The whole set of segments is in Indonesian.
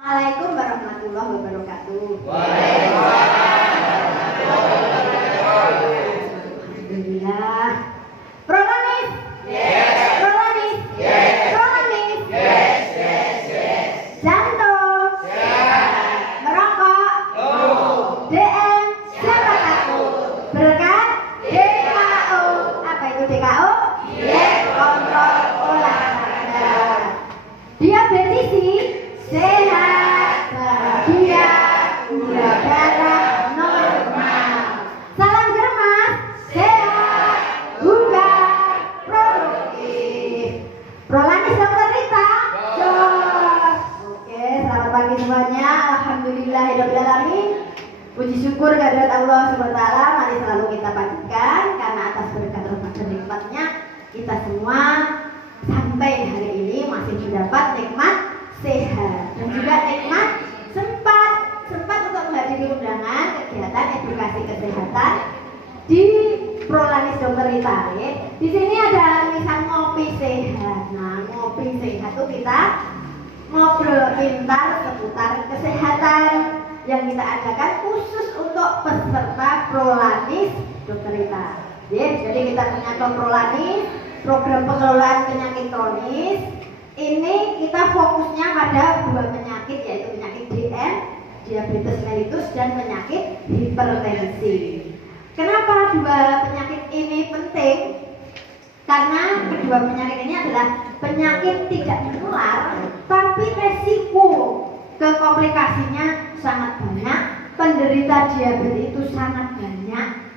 Assalamualaikum warahmatullahi wabarakatuh. Alhamdulillah. Prolanis? Yes. Prolanis? Yes. Prolanis? Yes. Jantung? Yes. Merokok? No. DM? Siapa takut? Berkat? DKO. Apa itu DKO? Diet kontrol olahraga. Diabetes? Sehat, bahagia, gula darah normal. Salam germas, sehat, bugar, produktif. Prolanis Dokter Rita, jos. Oke, selamat pagi semuanya. Alhamdulillahirobbilalamin. Puji syukur kehadirat Allah SWT mari selalu kita panjatkan karena atas berkat rahmat dan nikmatnya kita semua sampai hari ini masih mendapat nikmat sehat dan juga nikmat sempat untuk menghadiri undangan kegiatan edukasi kesehatan di Prolanis Dokter Rita. Di sini ada tulisan ngopi sehat. Nah, ngopi sehat itu kita ngobrol pintar seputar kesehatan yang kita adakan khusus untuk peserta Prolanis Dokter Rita. Jadi kita punya Prolanis, program pengelolaan penyakit kronis. Ini kita fokusnya pada dua penyakit, yaitu penyakit DM, diabetes mellitus, dan penyakit hipertensi. Kenapa dua penyakit ini penting? Karena kedua penyakit ini adalah penyakit tidak menular, tapi resiko ke komplikasinya sangat banyak. Penderita diabetes itu sangat banyak.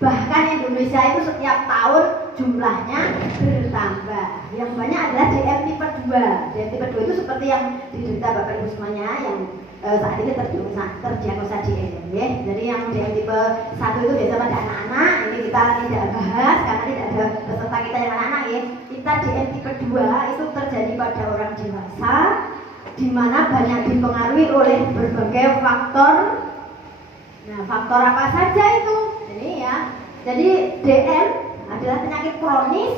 Bahkan Indonesia itu setiap tahun jumlahnya bertambah. Yang banyak adalah DM tipe 2. DM tipe 2 itu seperti yang diderita Bapak Ibu semuanya yang saat ini terdiagnosa DM. Jadi yang DM tipe 1 itu biasa pada anak-anak. Ini kita tidak bahas karena tidak ada peserta kita yang anak-anak ya. Kita DM tipe 2 itu terjadi pada orang dewasa, di mana banyak dipengaruhi oleh berbagai faktor. Nah, faktor apa saja itu? Ini ya. Jadi DM adalah penyakit kronis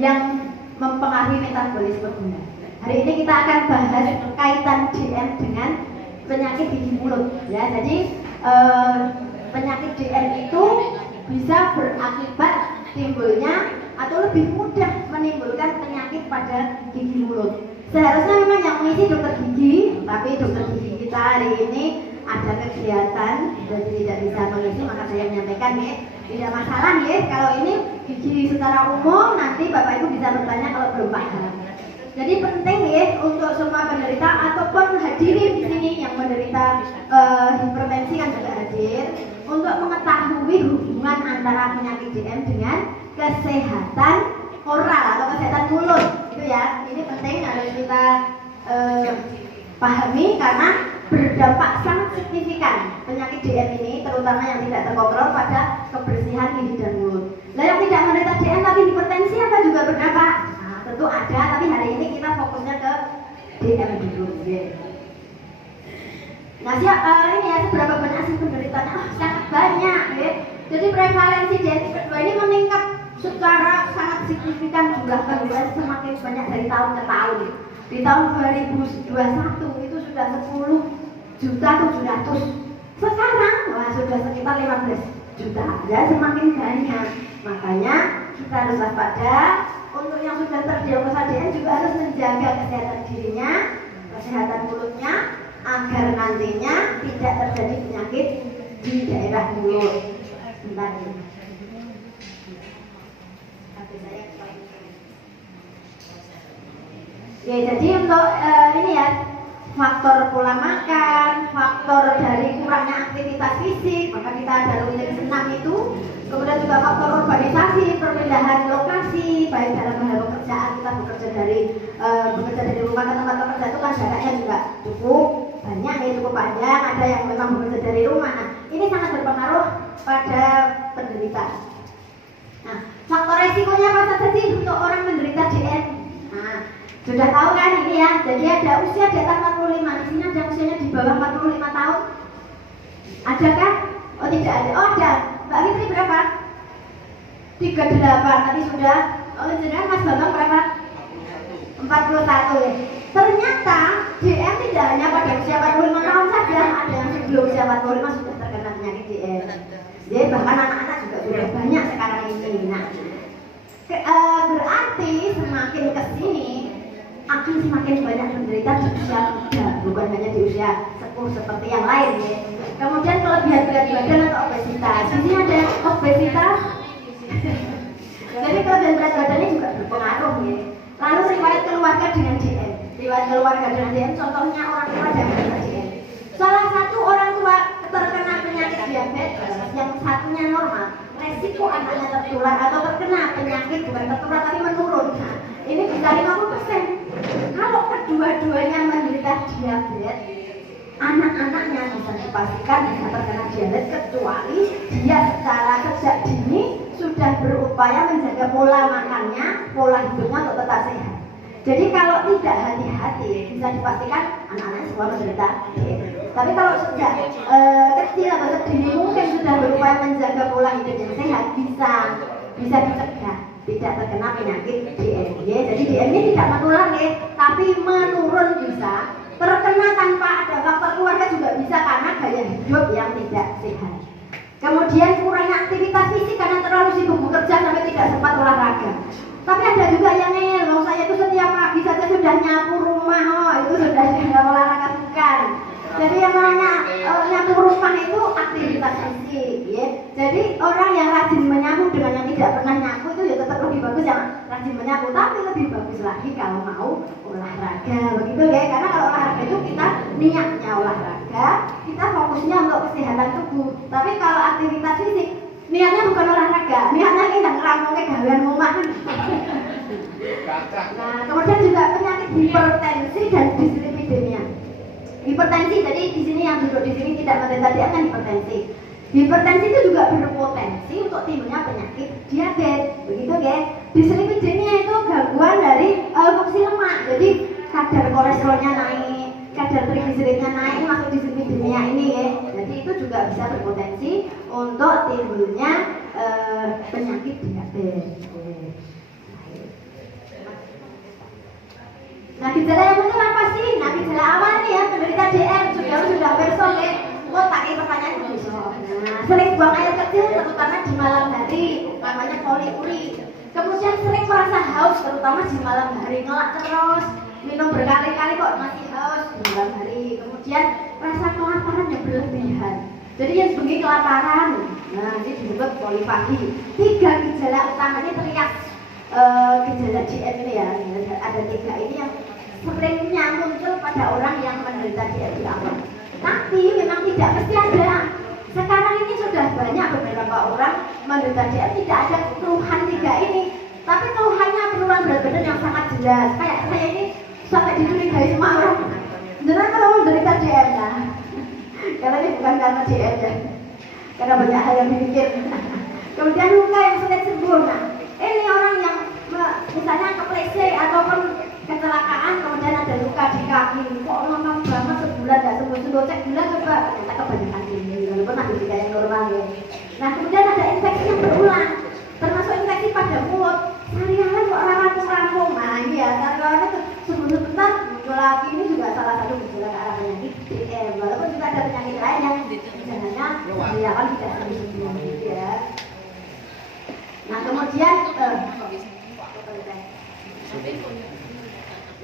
yang mempengaruhi metabolisme gula. Hari ini kita akan bahas kaitan DM dengan penyakit gigi mulut. Ya, jadi penyakit DM itu bisa berakibat timbulnya atau lebih mudah menimbulkan penyakit pada gigi mulut. Seharusnya memang yang mengisi dokter gigi, tapi dokter gigi kita hari ini ada kegiatan dan tidak bisa mengisi, maka saya menyampaikan ya, tidak masalah ya kalau ini gigi secara umum, nanti Bapak Ibu bisa bertanya kalau belum paham. Jadi penting ya untuk semua penderita ataupun hadirin di sini yang menderita hipertensi kan juga hadir untuk mengetahui hubungan antara penyakit DM dengan kesehatan oral atau kesehatan mulut itu ya. Ini penting harus kita pahami karena berdampak sangat signifikan penyakit DM ini, terutama yang tidak terkontrol pada kebersihan gigi dan mulut. Nah, yang tidak menderita DM tapi hipertensi apa juga berdampak? Nah, tentu ada, tapi hari ini kita fokusnya ke DM dulu. Nah, ini ya seberapa banyak sih penderitanya? Sangat banyak. Ya. Jadi prevalensi DM tipe 2 ini meningkat secara sangat signifikan, jumlah penderita semakin banyak dari tahun ke tahun. Di tahun 2021 itu sudah 10.700.000. Sekarang wah sudah sekitar 15 juta. Ya, semakin banyak. Makanya kita harus waspada. Untuk yang sudah terdiagnosa DM juga harus menjaga kesehatan dirinya, kesehatan mulutnya, agar nantinya tidak terjadi penyakit di daerah mulut. Bentar ya. Ya, jadi untuk ini ya, faktor pola makan, faktor dari kurangnya aktivitas fisik, maka kita ada rutin senam itu, kemudian juga faktor urbanisasi, perpindahan lokasi, baik dalam hal pekerjaan, kita bekerja dari rumah ke tempat kerja itu kan jaraknya juga cukup banyak ya, cukup panjang, ada yang memang bekerja dari rumah. Nah, ini sangat berpengaruh pada penderita. Nah, faktor resikonya apa saja sih untuk orang menderita DM? Nah, sudah tahu kan ini ya, jadi ada usia di atas 45, di sini ada usianya di bawah 45 tahun. Adakah? Oh tidak ada, oh ada. Mbak Fitri berapa? 38, tadi sudah. Oh jenengan Mas Bambang berapa? 41 ya. Ternyata DM tidak hanya pada usia 45 sudah terkena penyakit DM. Jadi bahkan anak-anak juga sudah banyak sekarang ini. Nah, berarti semakin kesini akan semakin banyak menderita di usia muda, bukan hanya di usia sepuh seperti yang lain ya. Kemudian kelebihan berat badan atau obesitas. Di sini ada obesitas. Jadi kelebihan berat badannya juga berpengaruh ya. Lalu riwayat keluarga dengan DM. Riwayat keluarga dengan DM, contohnya orang tua yang menderita DM. Salah satu orang tua terkena penyakit diabetes, yang satunya normal, resiko anaknya tertular atau terkena penyakit bukan tertular tapi menurun. Nah, ini bisa 50%. Kalau kedua-duanya menderita diabetes, anak-anaknya bisa dipastikan bisa terkena diabetes kecuali dia secara sejak dini sudah berupaya menjaga pola makannya, pola hidupnya untuk tetap sehat. Jadi kalau tidak hati-hati bisa dipastikan anak-anak semua menderita diabetes. Tapi kalau sejak kecil atau sedini mungkin sudah berupaya menjaga pola hidup yang sehat, bisa dicegah tidak terkena penyakit DM. Jadi DM ini tidak menular ya, tapi menurun bisa. Terkena tanpa ada faktor keluarga juga bisa karena gaya hidup yang tidak sehat. Kemudian kurangnya aktivitas fisik karena terlalu sibuk bekerja sampai tidak sempat olahraga. Tapi ada juga yang ngeyel, saya itu setiap pagi saja sudah nyapu rumah, itu sudah tidak olahraga bukan. Jadi yang namanya nyapu rumah itu aktivitas fisik, ya. Jadi orang yang rajin menyapu dengan yang tidak pernah nyapu itu ya tetap lebih bagus yang rajin menyapu, tapi lebih bagus lagi kalau mau olahraga, begitu ya. Karena kalau olahraga itu kita niatnya olahraga, kita fokusnya untuk kesehatan tubuh. Tapi kalau aktivitas fisik niatnya bukan olahraga, niatnya kita ngerampungnya gawean rumah. Nah, kemudian juga penyakit hipertensi dan dislipidemia. Hipertensi, jadi di sini yang duduk di sini tidak menderita dia kan hipertensi. Hipertensi itu juga berpotensi untuk timbulnya penyakit diabetes, begitu ya. Dislipidemia itu gangguan dari fungsi lemak, jadi kadar kolesterolnya naik, kadar trigliseridnya naik, ini masuk dislipidemia ini ya. Jadi itu juga bisa berpotensi untuk timbulnya penyakit diabetes. Nah, gejala yang muncul apa sih? Nah, gejala awal nih ya, penderita DM sudah bersong ya. Kok tak pertanyaan itu? Nah, sering buang air kecil terutama di malam hari, utamanya poliuri. Kemudian sering merasa haus terutama di malam hari, ngelak terus, minum berkali-kali kok masih haus di malam hari. Kemudian rasa kelaparan yang berlebihan. Jadi yang sebagai kelaparan, nah ini disebut polifagi. 3 gejala utamanya teriak gejala DM ini ya, ada 3 ini yang seringnya muncul pada orang yang menderita DM di awal. Tapi memang tidak mesti ada. Sekarang ini sudah banyak beberapa orang menderita DM tidak ada keluhan 3 ini, tapi keluhannya penurunan berat badan yang sangat jelas. Kayak saya ini sampai dicurigai semua orang. Jangan kalau menderita DM ya, karena ini bukan karena DM ya, karena banyak hal yang dipikir. Kemudian luka yang sulit sembuh. Nah, ini orang yang misalnya kepleset ataupun kecelakaan kemudian ada luka di kaki, kok lama banget sebulan nggak sembuh-sembuh, cek gula coba, ternyata kebanyakan ini, walaupun masih tidak yang normal ya. Nah, kemudian ada infeksi yang berulang, termasuk infeksi pada mulut. Sariawan kok rampung-rampung, nah ini ya, sariawan itu sebentar muncul lagi, ini juga salah satu gejala ke arah penyakit DM. Walaupun juga ada penyakit lain yang gejalanya sariawan tidak sembuh-sembuh gitu ya. Nah, kemudian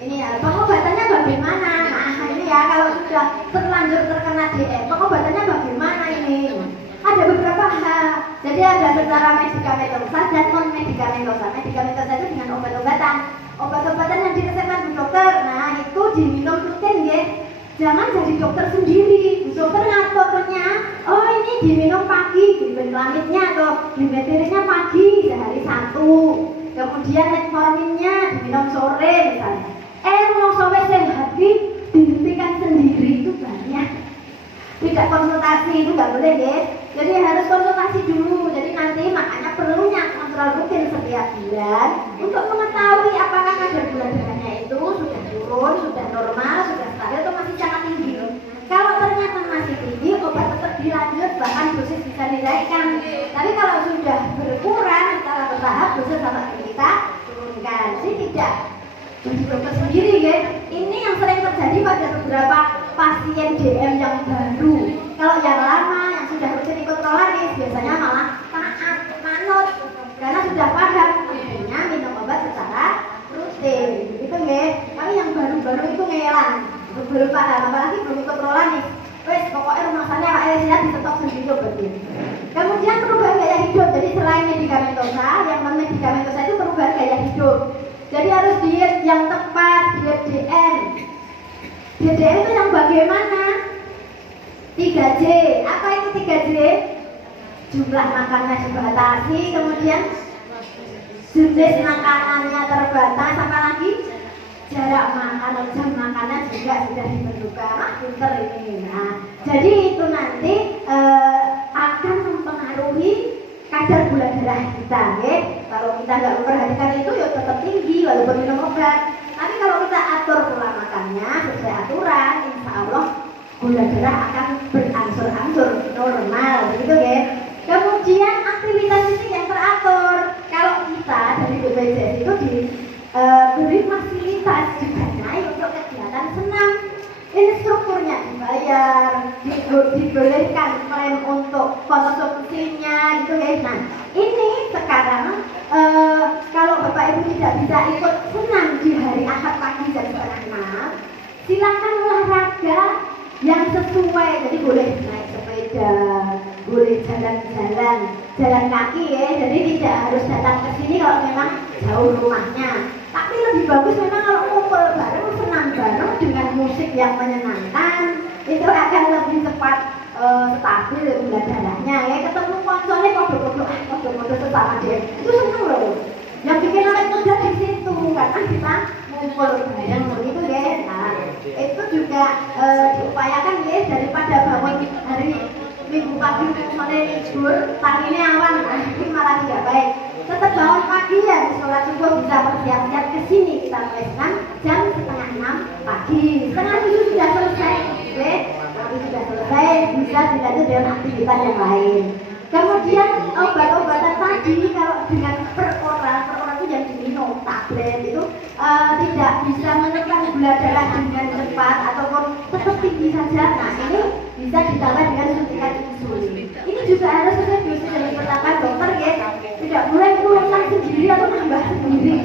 ini ya, pengobatannya bagaimana? Nah, ini ya, kalau sudah terlanjur terkena DM, pengobatannya bagaimana ini? Ada beberapa hal. Jadi ada secara medikamentosa dan non medikamentosa. Medikamentosa itu dengan obat-obatan. Obat-obatan yang diresepkan Bu Dokter, nah itu diminum rutin ya. Jangan jadi dokter sendiri. Bu Dokter ngaturnya, oh ini diminum pagi, glibenclamidnya atau glibenclamidnya pagi sehari 1. Kemudian metforminnya diminum sore misalnya. Mau sore sehari dihentikan sendiri itu banyak. Tidak konsultasi itu nggak boleh ya. Jadi harus konsultasi dulu. Jadi nanti makanya perlunya kontrol rutin setiap bulan untuk mengetahui apakah kadar gula darahnya itu sudah turun, sudah normal, sudah stabil atau masih sangat tinggi. Kalau ternyata masih tinggi, obat tetap dilanjut, bahkan dosis bisa dinaikkan. Tapi kalau sudah berkurang secara bertahap, dosis sama kita turunkan. Jadi tidak jadi dokter sendiri ya. Ini yang sering terjadi pada beberapa pasien DM yang baru. Kalau yang lama yang sudah rutin ikut Prolaris biasanya malah taat, manut karena sudah paham pentingnya minum obat secara rutin. Gitu nggih. Tapi yang baru-baru itu ngelang, belum paham apalagi belum ikut Prolaris. Wes pokoknya rumah sana Pak Elisa disetok sendiri obatnya. Kemudian perubahan gaya hidup. Jadi selain medikamentosa, yang non-medikamentosa itu perubahan gaya hidup. Jadi harus diet yang tepat, diet DM. Diet DM itu yang bagaimana? 3J. Apa itu 3J? Jumlah makannya dibatasi, kemudian jenis makanannya terbatas, apa lagi? Jarak makan, jam makannya juga sudah ditentukan. Pinter ini. Nah, jadi itu nanti akan mempengaruhi kadar gula darah kita, ya. Kalau kita nggak memperhatikan itu, ya tetap tinggi walaupun minum obat. Tapi kalau kita atur pola makannya sesuai aturan, insya Allah gula darah akan berangsur-angsur normal, begitu ya. Kemudian aktivitas fisik yang teratur. Kalau kita dari BPJS itu diberi fasilitas didanai untuk kegiatan senam. Instrukturnya dibayar, diberikan klaim untuk konsumsinya gitu guys. Nah ini sekarang kalau Bapak Ibu tidak bisa ikut senam di hari Ahad pagi jam 5:30, silakan olahraga yang sesuai. Jadi boleh naik sepeda, boleh jalan kaki ya. Jadi tidak harus datang ke sini kalau memang jauh rumahnya. Tapi lebih bagus memang kalau ngumpul bareng, senam bareng dengan musik yang menyenangkan, itu akan lebih cepat stabil gula darahnya ya. Ketemu konsolnya kode-kode sesama dia, itu senang loh. Yang bikin anak muda di situ karena kita ngumpul bareng begitu ya. Nah, itu juga diupayakan ya, daripada bangun hari Minggu pagi sore libur, paginya awan, ini malah tidak baik. Tetap bangun pagi ya, sholat subuh bisa bersiap-siap ke sini. Kita mulai senam jam 5:30 pagi. 6:30 sudah selesai, oke? Tapi sudah selesai, bisa dilanjut dengan aktivitas yang lain. Kemudian obat-obatan tadi kalau dengan per orang itu yang diminum tablet itu tidak bisa menekan gula darah dengan cepat ataupun tetap tinggi saja. Nah ini bisa ditambah dengan suntikan insulin. Ini juga harus sesuai dosis yang ditetapkan dokter ya. Tidak boleh menurunkan sendiri atau nambah sendiri.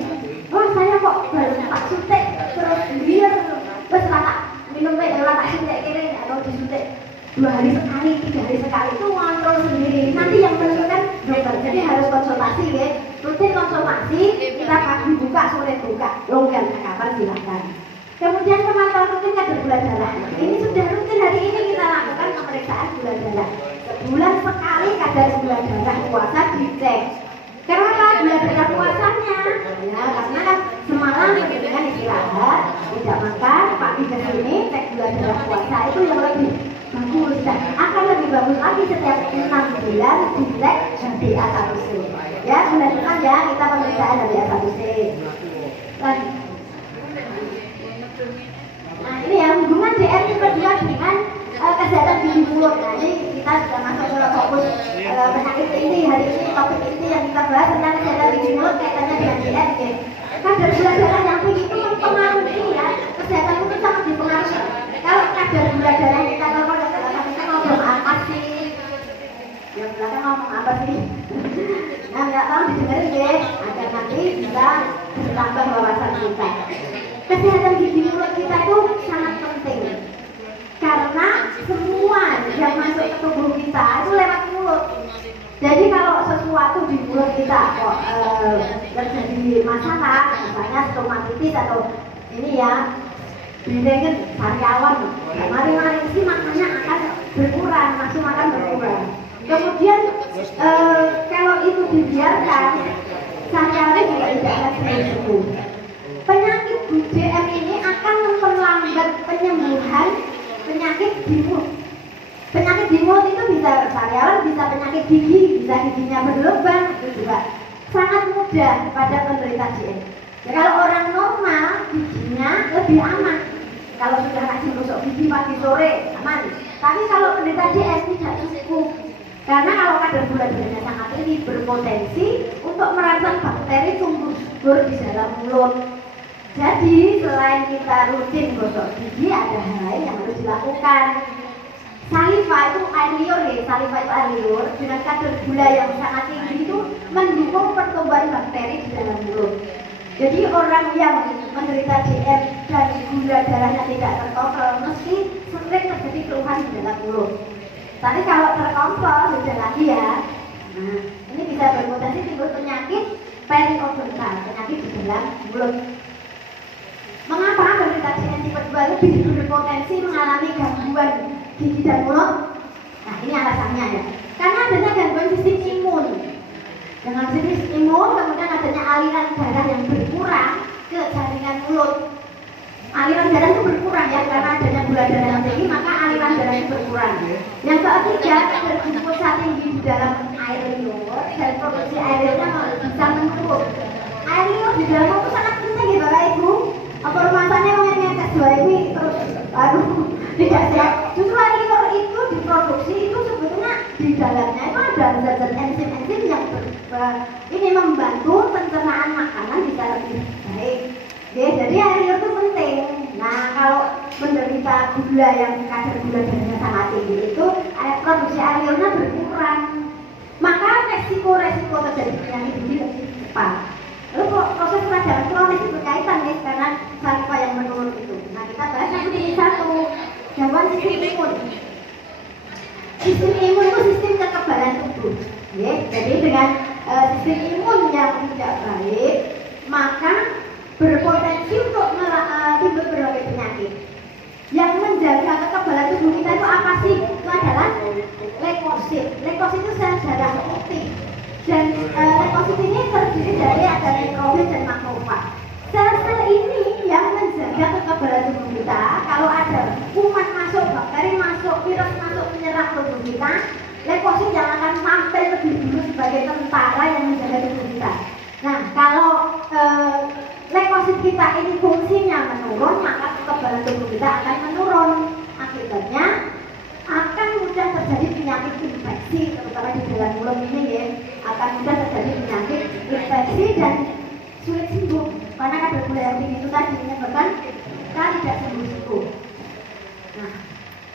Oh saya kok baru tak suntik terus dia terus tak minum tak suntik kiri atau disuntik 2 hari sekali, 3 hari sekali itu ngontrol sendiri. Nanti yang menentukan dokter. Jadi harus konsultasi ya. Rutin konsultasi, kita pagi buka, sore buka. Longgar kapan silakan. Kemudian pemantauan rutin kadar gula darah. Ini sudah rutin hari ini kita lakukan pemeriksaan gula darah. Sebulan sekali kadar gula darah puasa dicek. Kenapa gula darah puasanya? Ya karena kan semalam dengan istirahat, tidak makan, pagi ke sini cek gula darah puasa itu yang lebih bagus. Dan akan lebih bagus lagi setiap 6 bulan dicek HbA1c. Ya bulan depan ya kita pemeriksaan HbA1c. Nah ini ya hubungan DM kedua dengan kesehatan gigi mulut. Nah ini kita sudah masuk ke fokus penyakit inti hari ini. Topik inti yang kita bahas tentang kesehatan gigi mulut kaitannya dengan DM ya. Kadar gula darah yang tinggi itu mempengaruhi ya, kesehatan itu sangat dipengaruhi. Kalau kadar gula darah kita ngomong apa sih? Yang belakang ngomong apa sih? Nah nggak tahu didengerin ya, agar nanti bisa bertambah wawasan kita. Kesehatan gigi mulut kita itu sangat penting karena semua yang masuk ke tubuh kita itu lewat mulut. Jadi kalau sesuatu di mulut kita kok terjadi masalah, misalnya stomatitis atau ini ya bilengan sariawan, mari-mari sih makannya akan berkurang, nafsu makan berkurang. Kemudian kalau itu dibiarkan, sariawan juga tidak akan sembuh. Penyakit DM ini akan memperlambat penyembuhan penyakit di mulut. Penyakit di mulut itu bisa sariawan, bisa penyakit gigi, bisa giginya berlubang, itu juga sangat mudah pada penderita DM. Ya, kalau orang normal giginya lebih aman. Kalau sudah kasih gosok gigi pagi sore aman. Tapi kalau penderita DM tidak cukup. Karena kalau kadar gula darahnya sangat tinggi berpotensi untuk merangsang bakteri tumbuh subur di dalam mulut. Jadi selain kita rutin gosok gigi, ada hal lain yang harus dilakukan. Saliva itu air liur ya, saliva itu air liur dengan kadar gula yang sangat tinggi itu mendukung pertumbuhan bakteri di dalam mulut. Jadi orang yang menderita DM dan gula darahnya tidak terkontrol mesti sering terjadi keluhan di dalam mulut. Tapi kalau terkontrol sudah lagi ya, nah ini bisa berpotensi timbul penyakit periodontal, penyakit di dalam mulut. Mengapa penderita DM tipe 2 lebih berpotensi mengalami gangguan gigi dan mulut? Nah ini alasannya ya, karena adanya gangguan sistem imun. Dengan sistem imun kemudian adanya aliran darah yang berkurang ke jaringan mulut. Aliran darah itu berkurang ya, karena adanya gula darah yang tinggi maka aliran darah itu berkurang. Yang ketiga, kadar glukosa tinggi di dalam air liur dan produksi air liurnya bisa menurun. Air liur di dalam mulut itu sangat penting ya Bapak Ibu. Apa rumahnya mengenai dua ini terus tidak sehat. Justru air liur itu diproduksi itu sebetulnya di dalamnya itu ada zat-zat enzim-enzim yang ini membantu pencernaan makanan bisa lebih baik. Jadi air liur itu penting. Nah kalau menderita gula yang kadar gula darahnya sangat tinggi itu produksi air liurnya berkurang, maka resiko terjadi penyakit gigi lebih cepat. Lalu proses peradangan kronis itu berkaitan nih karena saliva yang menurun itu. Nah kita bahas satu demi satu. Gangguan sistem imun. Sistem imun itu sistem kekebalan tubuh. Ya, jadi dengan sistem imun yang tidak baik, maka berpotensi untuk timbul berbagai penyakit. Yang menjaga kekebalan tubuh kita itu apa sih? Itu adalah leukosit. Leukosit itu sel darah putih. Dan leukosit ini terdiri dari ada nekrofil dan makrofag. Sel-sel ini yang menjaga kekebalan tubuh kita. Kalau ada kuman masuk, bakteri masuk, virus masuk menyerang tubuh kita, leukosit yang akan tampil lebih dulu sebagai tentara yang menjaga tubuh kita. Nah, kalau leukosit kita ini fungsinya menurun, maka kekebalan tubuh kita akan menurun. Akibatnya akan mudah terjadi penyakit infeksi, terutama di dalam mulut ini ya, akan mudah terjadi penyakit infeksi dan sulit sembuh karena kadar gula yang tinggi itu tadi menyebabkan kita tidak sembuh. Nah,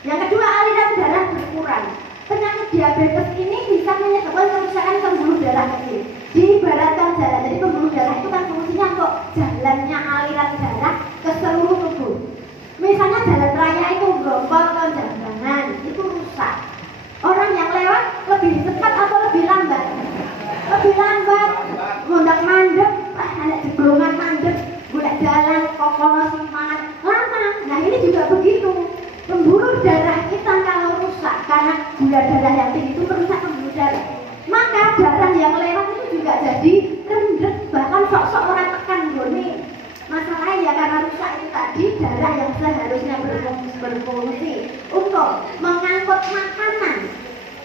yang kedua, aliran darah berkurang. Penyakit diabetes ini bisa menyebabkan kerusakan pembuluh darah kecil. Diibaratkan jalan, jadi pembuluh darah itu kan fungsinya untuk jalannya aliran darah ke seluruh tubuh. Misalnya jalan raya itu gerombol atau jalanan itu rusak. Orang yang lewat lebih cepat atau lebih lambat? Lebih lambat. Mundak mandek, ada jeblongan mandek, golek jalan, kokono semangat, lama. Nah ini juga begitu. Pembuluh darah kita kalau rusak karena gula darah yang tinggi itu merusak pembuluh darah, maka darah yang lewat itu juga jadi rendet, bahkan sok-sok orang tekan goni. Masalahnya ya karena rusak itu tadi, darah yang seharusnya berfungsi untuk mengangkut makanan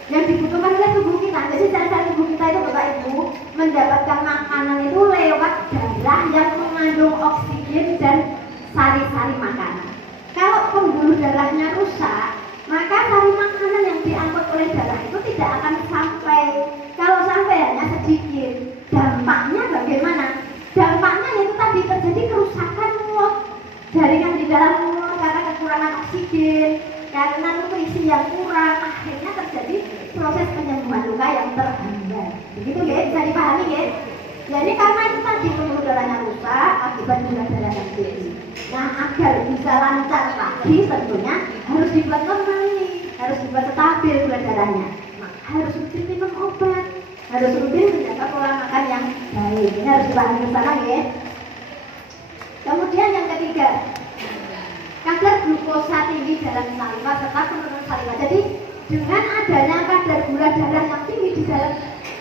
yang dibutuhkan oleh tubuh kita. Jadi sel-sel tubuh kita itu Bapak Ibu mendapatkan makanan itu lewat darah yang mengandung oksigen dan sari-sari makanan. Kalau pembuluh darahnya rusak, maka sari makanan yang diangkut oleh darah itu tidak akan sampai. Kalau sampai hanya sedikit. Dampaknya bagaimana? Dampaknya itu tadi terjadi kerusakan mulut, jaringan di dalam mulut karena kekurangan oksigen, karena nutrisi yang kurang, akhirnya terjadi proses penyembuhan luka yang terhambat. Begitu ya, bisa dipahami ya? Jadi karena itu tadi pembuluh darahnya rusak akibat gula darah yang tinggi. Nah agar bisa lancar lagi tentunya harus dibuat kembali, harus dibuat stabil gula darahnya. Harus rutin minum obat, harus rutin menjaga pola makan yang baik. Ini harus dipahami bersama ya. Kemudian yang ketiga, kadar glukosa tinggi dalam saliva serta penurunan saliva. Jadi dengan adanya kadar gula darah yang tinggi di dalam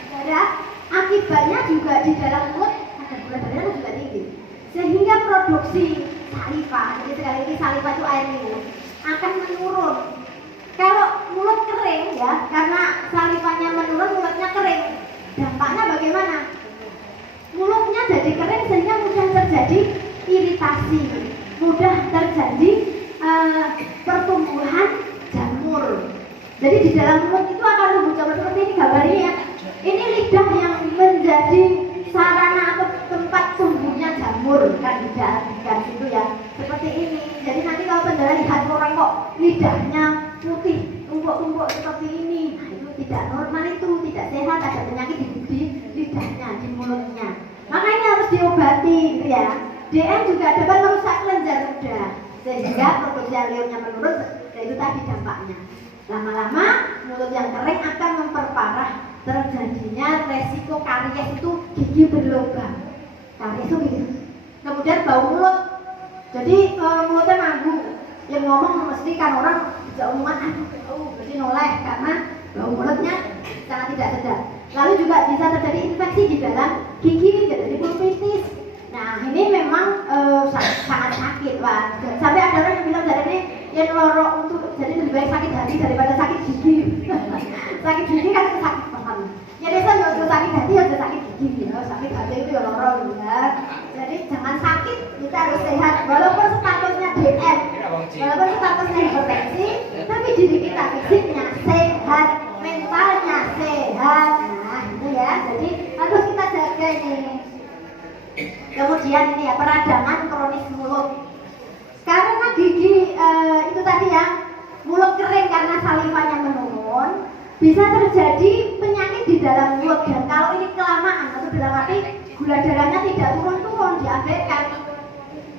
darah, akibatnya juga di dalam mulut kadar gula darahnya juga tinggi, sehingga produksi saliva, jadi sekali lagi saliva itu air liur, akan menurun. Kalau mulut kering ya, karena salivanya menurun, mulutnya kering. Dampaknya bagaimana? Mulutnya jadi kering sehingga mudah terjadi iritasi, mudah terjadi pertumbuhan jamur. Jadi di dalam mulut itu akan tumbuh jamur seperti ini gambarnya ya. Ini lidah yang menjadi sarana atau tempat tumbuhnya jamur. jamur kan dijadikan itu ya seperti ini. Jadi nanti kalau saudara lihat orang kok lidahnya putih tumpuk-tumpuk seperti ini, nah itu tidak normal, itu tidak sehat, ada penyakit di lidahnya, di mulutnya. Makanya harus diobati gitu ya. DM juga dapat merusak kelenjar ludah sehingga produksi liurnya menurun, itu tadi dampaknya. Lama-lama mulut yang kering akan memperparah terjadinya resiko karies, itu gigi berlubang. Karies itu gitu. Kemudian bau mulut. Jadi mulutnya manggung. Yang ngomong mesti kan orang bisa omongan jadi noleh karena bau mulutnya sangat tidak sedap. Lalu juga bisa terjadi infeksi di dalam gigi, jadi pulpitis. Nah ini memang sangat sakit, Pak. Sampai ada orang yang bilang jadi ini yang lorok untuk, jadi lebih baik sakit hati daripada sakit gigi. Sakit gigi kan sakit banget. Ya desa ya sakit hati ya sakit gigi ya. Sakit hati itu ya lorok ya. Jadi jangan sakit, kita harus sehat. Walaupun statusnya DM, walaupun statusnya hipertensi, tapi diri kita fisiknya sehat, mentalnya sehat. Nah itu ya. Jadi harus kita jaga ini. Kemudian ini ya, peradangan kronis mulut. Karena gigi itu tadi ya, mulut kering karena salivanya menurun, bisa terjadi penyakit di dalam mulut. Dan kalau ini kelamaan, atau dalam arti gula darahnya tidak turun-turun, diabaikan,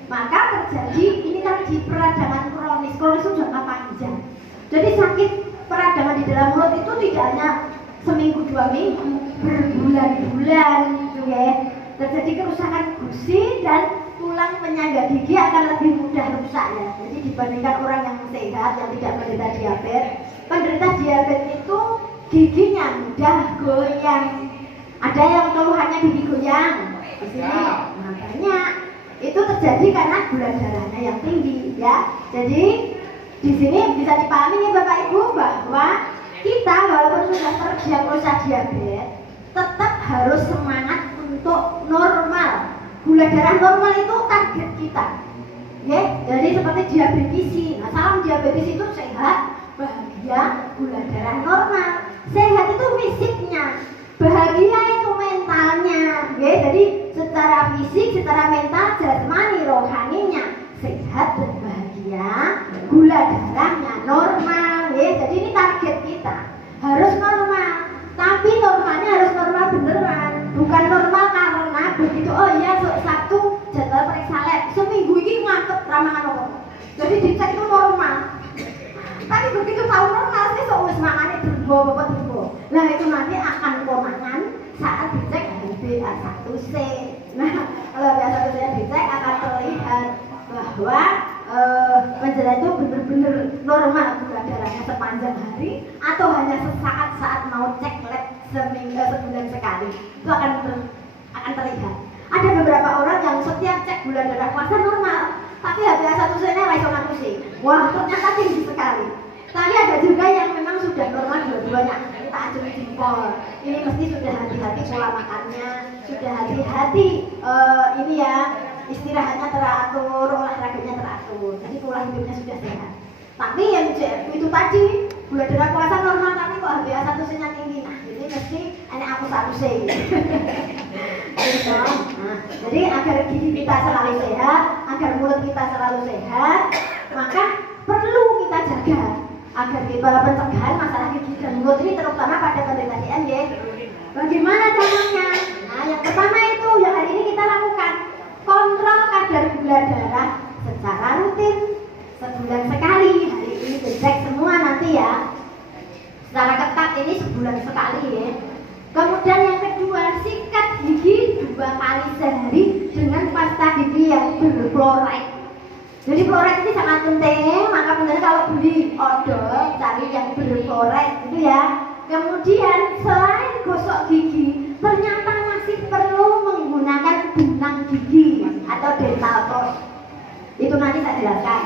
maka terjadi ini tadi peradangan kronis. Kronis itu jangka panjang. Jadi sakit peradangan di dalam mulut itu tidak hanya seminggu 2 minggu, berbulan-bulan gitu ya. Terjadi kerusakan gusi dan tulang penyangga gigi akan lebih mudah rusak ya. Jadi dibandingkan orang yang sehat yang tidak menderita diabetes, penderita diabetes itu giginya mudah goyang. Ada yang keluhannya gigi goyang di sini, makanya itu terjadi karena gula darahnya yang tinggi ya. Jadi di sini bisa dipahami nih Bapak Ibu bahwa kita walaupun sudah terdiagnosa diabetes tetap harus semangat untuk normal. Gula darah normal itu target kita. Ya, jadi seperti diabetisi. Nah, salam diabetes itu sehat, bahagia, gula darah normal. Sehat itu fisiknya, bahagia itu mentalnya. Ya, jadi secara fisik, secara mental, jasmani, rohaninya sehat dan bahagia, gula darahnya normal. Ya, jadi ini target kita. Harus normal. Tapi normalnya harus normal beneran, bukan normal karena begitu oh iya Sabtu jadwal periksa lab, seminggu ini ngantuk ramangan apa. Jadi dicek itu normal. Tapi begitu tahu normal sih wis mangane derbo apa derbo. Nah itu nanti akan konangan saat dicek HbA1c. Nah kalau HbA1c dicek akan terlihat bahwa penjelasan itu benar-benar normal gula darahnya sepanjang hari atau hanya sesaat saat mau cek lab sebulan sekali, itu akan terlihat. Ada beberapa orang yang setiap cek gula darah puasa normal, tapi HbA1c-nya langsung wah ternyata tinggi sekali. Tapi ada juga yang memang sudah normal dua-duanya, kita acungi jempol. Ini mesti sudah hati-hati pola makannya, sudah hati-hati ini ya, istirahatnya teratur, olahraganya teratur, jadi pola hidupnya sudah sehat. Tapi yang itu tadi gula darah puasa normal tapi kok HbA1c-nya tinggi, nah jadi mesti ini aku satu c. Nah, jadi agar gigi kita selalu sehat, agar mulut kita selalu sehat, maka perlu kita jaga agar kita pencegahan masalah gigi dan mulut ini terutama pada penderita DMD. Bagaimana caranya? Nah, yang pertama itu yang hari ini kita lakukan, kontrol kadar gula darah secara rutin sebulan sekali. Hari ini dicek semua nanti ya, secara ketat ini sebulan sekali ya. Kemudian yang kedua, sikat gigi 2 kali sehari dengan pasta gigi yang berfluoride. Jadi fluoride ini sangat penting, maka benar kalau beli odol cari yang berfluoride itu ya. Kemudian selain gosok gigi, ternyata masih perlu menggunakan benang gigi atau dental floss. Itu nanti saya jelaskan.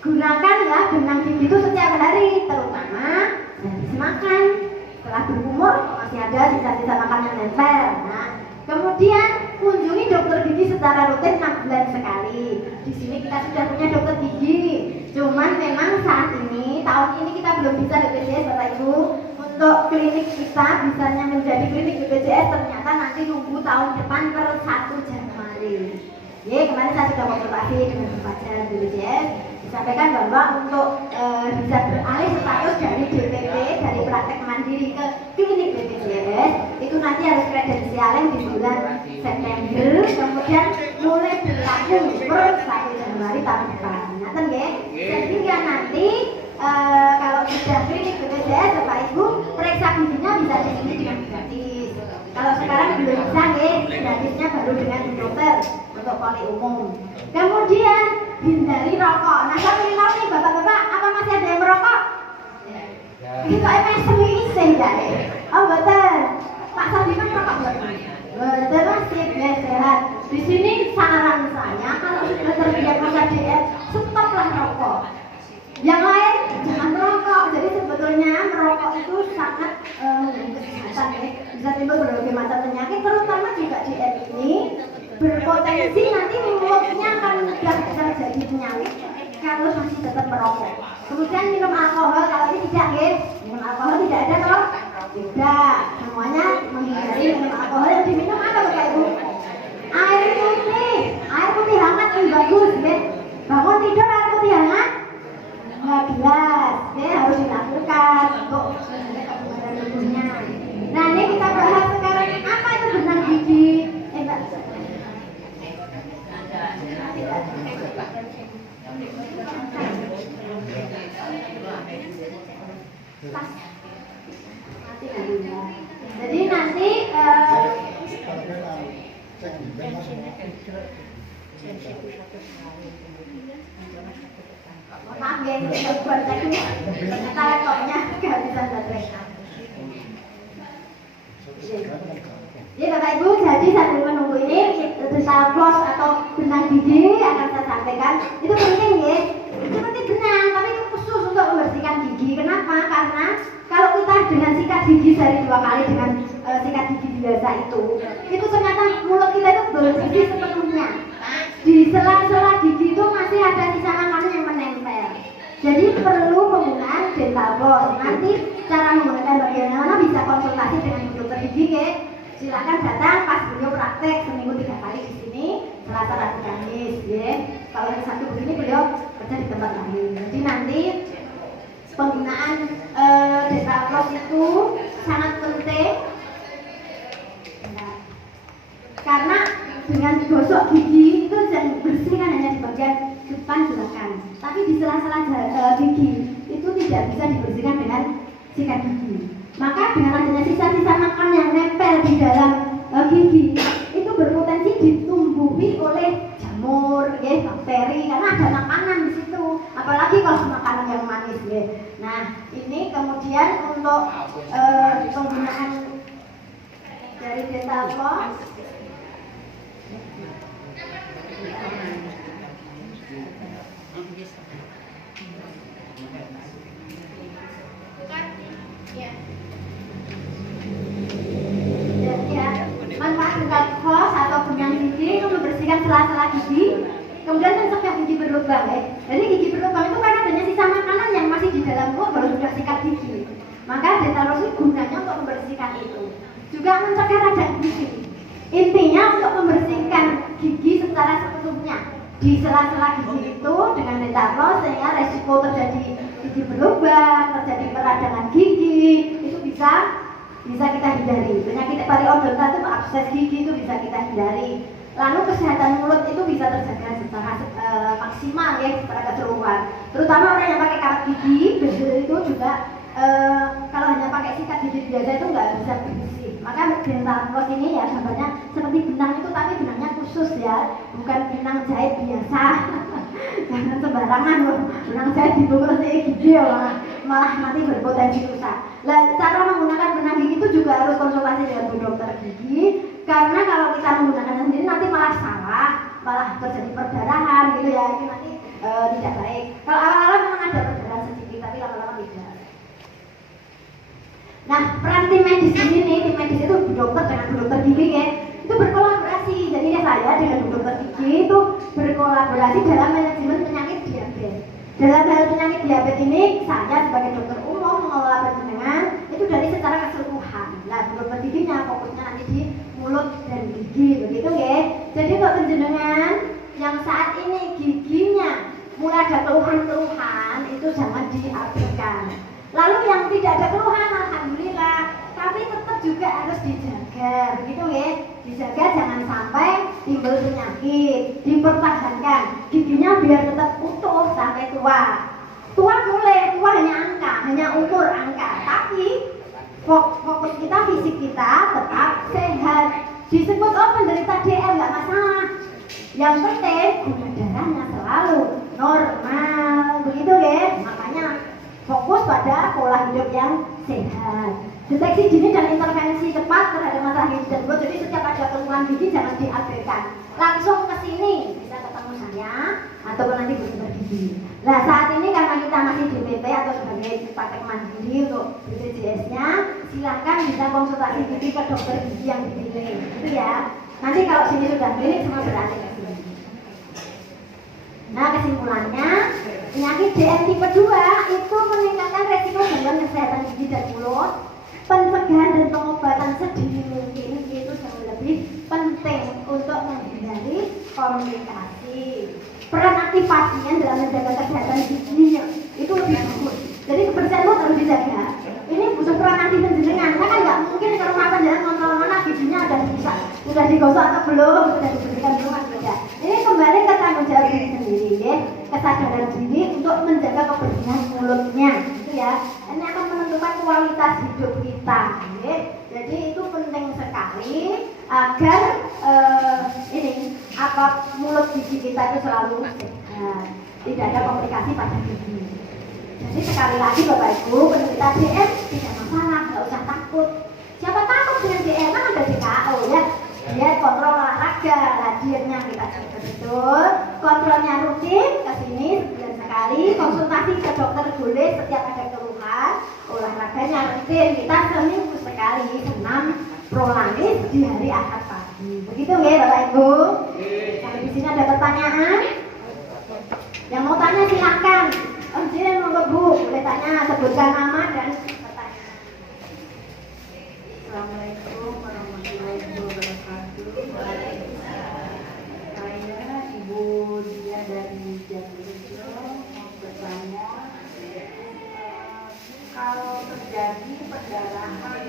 Gunakan ya benang gigi itu setiap hari, terutama habis makan. Setelah berumur masih ada sisa-sisa makanan yang nempel. Nah, kemudian kunjungi dokter gigi secara rutin 6 bulan sekali. Di sini kita sudah punya dokter gigi. Cuman memang saat ini tahun ini kita belum bisa BPJS Bapak Ibu. Untuk klinik kita bisanya menjadi klinik BPJS ternyata nanti nunggu tahun depan per 1 Januari. Ya, kemarin saya sudah konsultasi dengan Bapak BPJS, disampaikan bahwa untuk bisa beralih status dari DPP, dari praktek mandiri ke klinik BPJS, itu nanti harus kredensialin di bulan September, kemudian mulai berlaku per 1 Januari tahun depan. Nanti ya, sehingga nanti kalau sudah klinik BPJS, Bapak Ibu, periksa giginya bisa di sini dengan gratis. Kalau sekarang belum bisa, gratisnya baru dengan dokter untuk poli umum. Kemudian hindari rokok. Nah, saya ingin tahu nih bapak-bapak, apa masih ada yang merokok? Ini kok MSM sehingga oh betul. Pak Sardiman merokok betul. Betul masih ya, sehat. Di sini saran saya kalau sudah terdiagnosa DM, stoplah rokok. Yang lain jangan merokok. Jadi sebetulnya merokok itu sangat kesehatan ya. Bisa timbul berbagai macam penyakit, terutama juga DM ini berpotensi nanti mulutnya akan bisa jadi penyakit kalau masih tetap merokok. Kemudian minum alkohol, kalau ini tidak ya, minum alkohol tidak ada toh? Tidak, semuanya menghindari minum alkohol. Yang diminum apa Bapak Ibu? Air putih hangat yang bagus ya. Bangun tidur air putih hangat 2 gelas, ya harus dilakukan untuk kebugaran tubuhnya. Nah ini kita bahas sekarang apa itu benang gigi. Mbak. Jadi nanti maaf ya, ini buat teknis ternyata laptopnya nggak bisa baterai. Jadi Bapak Ibu, jadi sambil menunggu ini dental floss atau benang gigi akan saya sampaikan. Itu penting ya, seperti benang tapi itu khusus untuk membersihkan gigi. Kenapa? Karena kalau kita dengan sikat gigi sehari 2 kali dengan sikat gigi biasa itu ternyata mulut kita itu bersih sepenuhnya. Di sela-sela gigi itu masih ada sisa makanan yang menempel. Jadi perlu penggunaan dental floss. Nanti cara menggunakan bagaimana bisa konsultasi dengan dokter gigi ya. Silakan datang pas beliau praktek seminggu 3 kali di sini, Selasa, Rabu, Kamis ya. Kalau hari Sabtu begini beliau kerja di tempat lain. Jadi nanti penggunaan dental floss itu sangat penting. Karena dengan gosok gigi itu yang bersih kan hanya di bagian depan belakang, tapi di sela-sela gigi itu tidak bisa dibersihkan dengan sikat gigi. Maka dengan adanya sisa-sisa makan yang nempel di dalam gigi itu berpotensi ditumbuhi oleh jamur, ya, bakteri, karena ada makanan di situ. Apalagi kalau makanan yang manis, ya. Nah, ini kemudian untuk penggunaan dari dental floss. Manfaat dental floss atau benang gigi itu membersihkan sela-sela gigi, kemudian mencegah gigi berlubang ya. Jadi gigi berlubang itu karena adanya sisa makanan yang masih di dalam mulut baru sudah sikat gigi. Maka dental floss itu gunanya untuk membersihkan itu. Juga mencegah radang gigi. Intinya untuk membersihkan gigi secara sepenuhnya di sela-sela gigi itu dengan dental floss sehingga resiko terjadi gigi berlubang, terjadi peradangan gigi itu bisa kita hindari. Penyakit periodontal itu abses gigi itu bisa kita hindari. Lalu kesehatan mulut itu bisa terjaga secara maksimal ya, secara keseluruhan. Terutama orang yang pakai kawat gigi, itu juga kalau hanya pakai sikat gigi biasa itu nggak bisa bersih. Maka dental floss ini ya gambarnya seperti benang itu, tapi benangnya khusus ya, bukan benang jahit biasa. Jangan sembarangan loh, benang jahit dibungkus gigi ya, malah nanti berpotensi rusak. Nah, cara menggunakan benang gigi itu juga harus konsultasi dengan bu dokter gigi, karena kalau kita menggunakan sendiri nanti malah salah, malah terjadi perdarahan gitu ya, ini nanti tidak baik. Kalau awal-awal memang ada perdarahan sedikit, tapi lama-lama tidak. Nah, peran tim medis di sini, tim medis itu bu dokter dengan bu dokter gigi ya, itu berkolaborasi. Jadi ya saya dengan bu dokter gigi itu berkolaborasi dalam manajemen penyakit diabetes. Dalam hal penyakit diabetes ini, saya sebagai dokter umum mengelola panjenengan itu dari secara keseluruhan. Nah, bu dokter giginya fokusnya nanti di mulut dan gigi, begitu ya. Jadi untuk panjenengan yang saat ini giginya mulai ada keluhan-keluhan itu jangan diabaikan. Lalu yang tidak ada keluhan, alhamdulillah, tapi tetap juga harus dijaga, begitu ya. Dijaga jangan sampai timbul penyakit, dipertahankan giginya biar tetap utuh sampai tua. Tua boleh, tua hanya angka, hanya umur angka, tapi fokus kita, fisik kita tetap sehat. Disebut penderita DM nggak masalah. Yang penting gula darahnya selalu normal, begitu ya. Makanya fokus pada pola hidup yang sehat. Deteksi dini dan intervensi cepat terhadap masalah gigi dan mulut. Jadi setiap ada keluhan gigi jangan diabaikan. Langsung ke sini bisa ketemu saya ataupun nanti bersumber gigi. Nah saat ini karena kita masih DPP atau sebagai praktek mandiri untuk BPJS-nya, silakan bisa konsultasi gigi ke dokter gigi yang dipilih, gitu ya. Nanti kalau sini sudah klinik semua beralih ke sini. Nah kesimpulannya, penyakit DM tipe 2 itu meningkatkan resiko gangguan kesehatan gigi dan mulut. Pencegahan dan pengobatan sedini mungkin itu jauh lebih penting untuk menghindari komplikasi. Peran aktif pasien dalam menjaga kesehatan giginya itu lebih bagus. Jadi kebersihan mulut harus dijaga. Ini butuh peran aktif penjenengan. Karena kan nggak mungkin ke rumah penjenengan kontrol mana giginya ada bisa, sudah digosok atau belum, sudah dibersihkan belum atau tidak. Ini kembali ke tanggung jawab diri sendiri, ya. Kesadaran diri untuk menjaga kebersihan mulutnya, gitu ya. Ini akan menentukan kualitas hidup kita, ya. Jadi itu penting sekali agar mulut gigi kita itu selalu sehat, tidak ada komplikasi pada gigi. Jadi sekali lagi Bapak Ibu, penderita DM tidak masalah, nggak usah takut. Siapa takut dengan DM? Kan ada DKO ya. Dia kontrol olahraga, dietnya kita jaga betul, kontrolnya rutin, kesini sebulan sekali, konsultasi ke dokter boleh setiap ada keluhan, olahraganya rutin, kita seminggu sekali senam prolanis di hari Ahad pagi. Begitu ya Bapak Ibu. Kalau di sini ada pertanyaan, yang mau tanya silakan. Sini monggo Bu, boleh tanya, sebutkan nama dan pertanyaan. Assalamualaikum warahmatullahi wabarakatuh. Saya Ibu Dia dari Jakarta mau bertanya, kalau terjadi perdarahan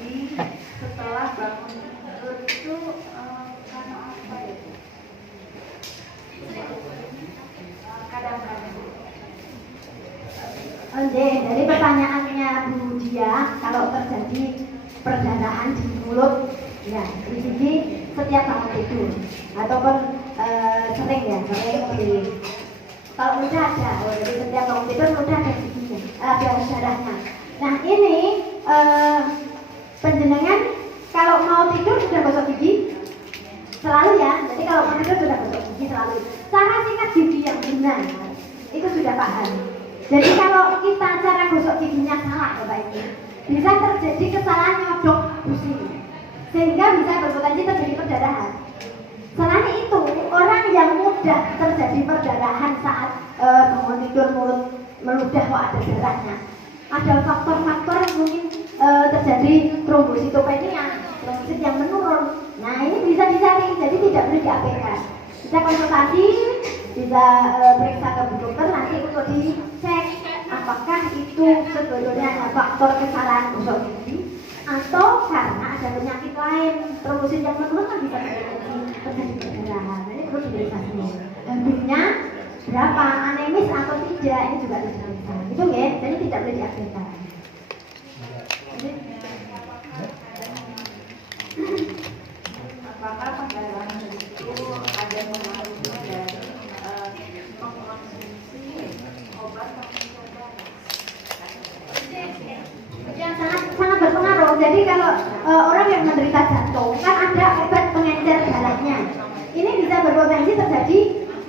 di setelah bangun tidur itu karena apa ya Bu? Kadang-kadang. Dari pertanyaannya Bu Dia, kalau terjadi perdarahan di mulut, ya di gigi setiap bangun tidur, ataupun sering ya, kalau mudah ada, jadi setiap bangun tidur mudah ada giginya, ada darahnya. Nah ini penjenengan kalau mau tidur sudah gosok gigi selalu ya, jadi kalau mau tidur sudah gosok gigi selalu. Cara sikat gigi yang benar itu sudah paham. Jadi kalau kita cara gosok giginya salah Bapak Ibu, bisa terjadi kesalahan nyodok gusi, sehingga bisa berpotensi terjadi perdarahan. Selain itu, orang yang mudah terjadi perdarahan saat bangun tidur mulut meludah kok ada darahnya, ada faktor-faktor yang mungkin terjadi trombositopenia, trombosit yang menurun. Nah ini bisa dicari, jadi tidak boleh diabaikan. Bisa konsultasi, bisa periksa ke dokter nanti untuk dicek apakah itu sebetulnya hanya faktor kesalahan gosok gigi atau karena ada penyakit lain. Trombosit yang menurun kan bisa terjadi perdarahan. Ini perlu diperiksa dulu. Habisnya berapa, anemis atau tidak, ini juga harus diperiksa. Itu ya, jadi tidak boleh diabaikan. Apakah perdarahan itu ada pengaruhnya dari mengkonsumsi obat pengecor darah? Yang sangat berpengaruh. Jadi kalau orang yang menderita jantung kan ada obat pengencer darahnya. Ini bisa berpotensi terjadi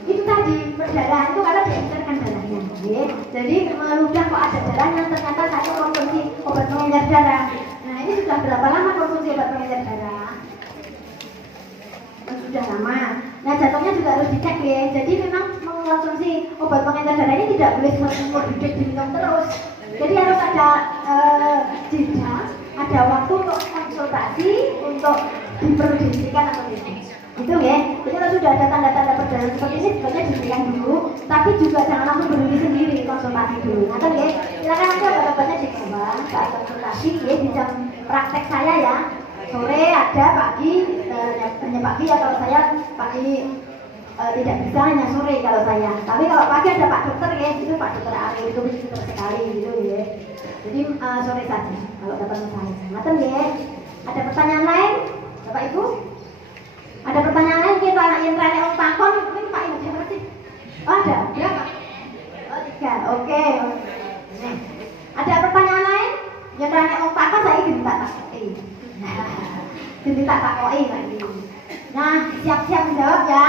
itu tadi perdarahan itu karena diencerkan darahnya. Ya. Jadi meludah kok ada darahnya, ternyata saya konsumsi obat pengencer darah. Nah ini sudah berapa lama konsumsi obat pengencer darah? Sudah lama. Nah jantungnya juga harus dicek ya. Jadi memang mengkonsumsi obat pengencer darah ini tidak boleh seumur hidup diminum terus. Jadi harus ada jeda, ada waktu untuk konsultasi untuk diperlukan atau tidak. Gitu ya. Jadi kalau sudah ada tanda-tanda perjalanan seperti ini sebenarnya diberikan dulu, tapi juga jangan langsung berhenti sendiri, konsultasi dulu. Nanti ya, silakan nanti obat-obatnya di bawah saat konsultasi ya di jam praktek saya ya. Sore ada, pagi hanya pagi ya kalau saya pagi tidak bisa hanya sore kalau saya. Tapi kalau pagi ada Pak Dokter ya, itu Pak Dokter Ari itu pintar sekali gitu ya. Jadi sore saja kalau ketemu saya. Nanti ya. Ada pertanyaan lain, Bapak Ibu? Ada pertanyaan lain kita yang tanya om takon mungkin Pak Ibu siapa sih? Oh, ada berapa? Oh 3, oke. Nih, ada pertanyaan lain yang tanya om takon saya ingin tak takoi. Jadi tak takoi lagi. Nah siap-siap menjawab ya.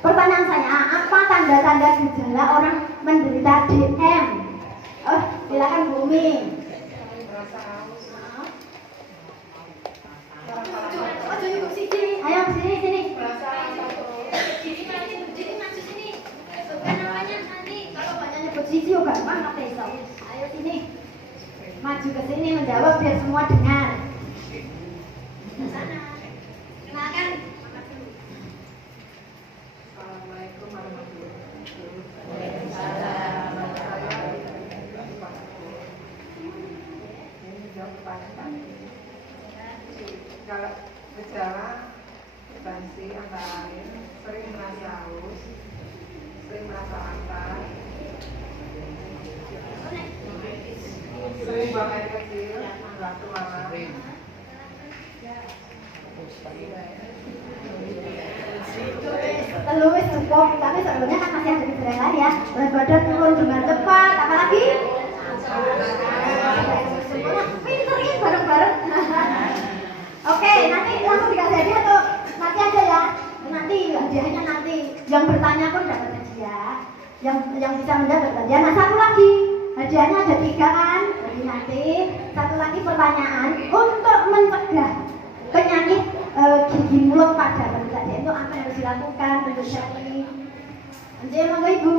Pertanyaan saya, apa tanda-tanda gejala orang menderita DM? Oh silakan Bu Umi. Ayo sini sini. Sini maju sini. Bukan namanya nanti kalau banyak nyebut sisi juga gampang apa ayo sini. Maju ke sini menjawab biar semua dengar. Di sana. Silakan. Assalamualaikum warahmatullahi wabarakatuh. Ini jawab pertanyaan. Kalau gejala tensi antara lain sering merasa haus, sering merasa lapar, sering buang air kecil waktu malam, Telur cukup, tapi sebelumnya kan masih ada gejala lain ya. Berat badan turun dengan cepat, apalagi? Pinter ini bareng-bareng. Oke, nanti langsung dikasih hadiah atau nanti aja ya. Nanti hadiahnya nanti. Yang bertanya pun dapat hadiah. Yang bisa mendapat hadiah. Nah satu lagi, hadiahnya ada 3 kan. Jadi nanti satu lagi pertanyaan untuk mencegah penyakit gigi mulut pada penderita itu apa yang harus dilakukan? Tentu saja ini. Anjir, monggo Ibu.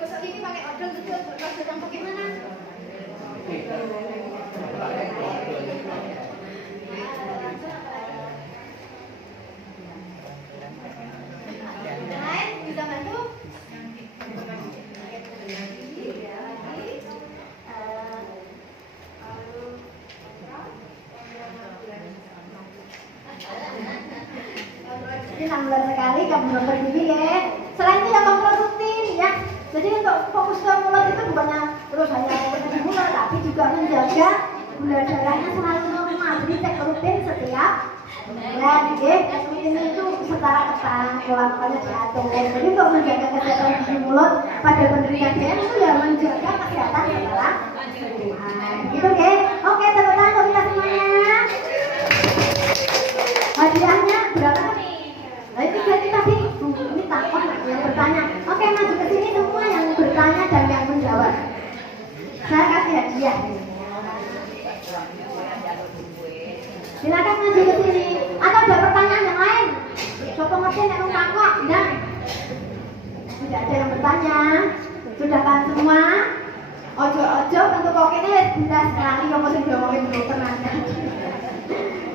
Kosong ini pakai odol gitu, odol sedang bagaimana? Lain bisa bantu? Ini 6 sekali kamu dokter gigi ya. Selain itu ya kontrol rutin ya. Jadi untuk fokus ke mulut itu bukannya terus hanya di mulut, tapi juga menjaga gula darahnya selalu normal. Jadi cek rutin setiap bulan, ya. Rutin itu secara ketat, pola makannya diatur. Jadi untuk menjaga kesehatan gigi mulut pada penderita DM itu ya menjaga kesehatan secara keseluruhan. Gitu ya. Oke, tepuk tangan untuk kita semuanya. Hadiahnya berapa nih? Nah, itu jadi tadi ini takon yang bertanya. Oke, maju ke sini semua yang bertanya dan yang menjawab. Saya kasih hadiah. Silakan maju ke sini. Atau ada pertanyaan yang lain? Coba ngerti nek wong takok, nah. Tidak ada yang bertanya. Sudah kan semua? Ojo-ojo untuk kok ini jelas sekali yang mesti diomongin dulu tenangnya.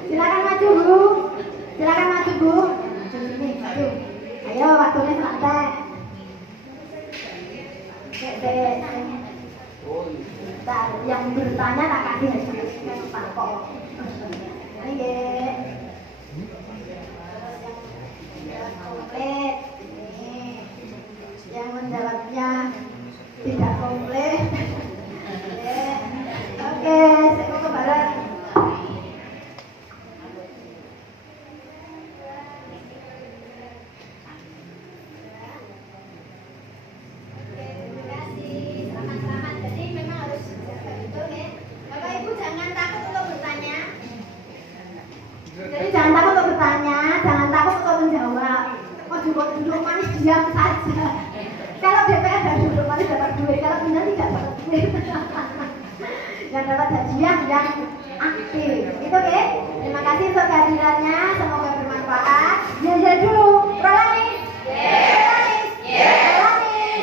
Silakan maju Bu. Silakan maju Bu. Sini, maju. Ayo waktunya santai. Bentar, yang bertanya tak kasih hadiah Pak kok. Ini yang komplit. Ini yang menjawabnya tidak komplit. Oke, saya mau ke barat. Jadi jangan takut untuk bertanya, jangan takut untuk menjawab. Oh, duduk manis diam saja. Kalau DPR dan duduk manis dapat duit. Kalau pindah tidak dapat duit. Yang dapat hadiah yang aktif. Itu oke? Terima kasih untuk kehadirannya. Semoga bermanfaat. Ya dulu. Prolanis. Prolanis. Prolanis.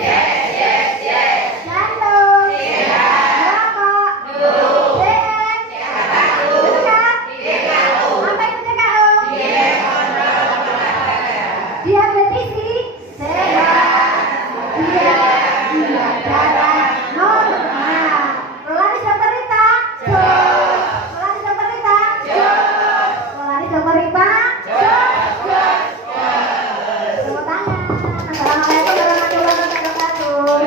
Jantung. Merokok. DM. Dekat. Apa itu DKO? Diabetisi. Sehat. Gula darah normal. Prolanis dokter Rita. Prolanis dokter Rita. Prolanis dokter Rita. Tepuk tangan. Assalamualaikum warahmatullahi wabarakatuh.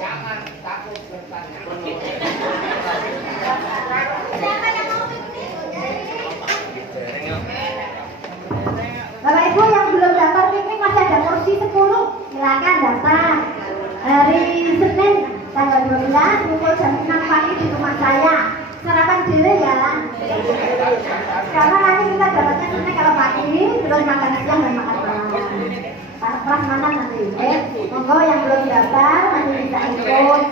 Jangan takut bertanya. Siapa yang mau piknik? Bapak Ibu yang belum daftar piknik masih ada kursi 10. Silakan daftar. Hari Senin tanggal 12 pukul jam 6 pagi di rumah saya. Sarapan dulu ya. Karena nanti kita dapatnya Senin kalau pagi, terus makan siang dan makan malam. Prasmanan nanti. Monggo yang belum daftar masih bisa ikut.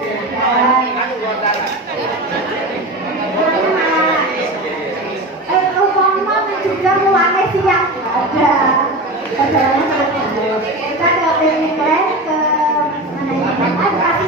Umpama juga mulai siang ada. Perjalanannya seperti itu. Kita ke Piknik Land ke mana ini? Bekasi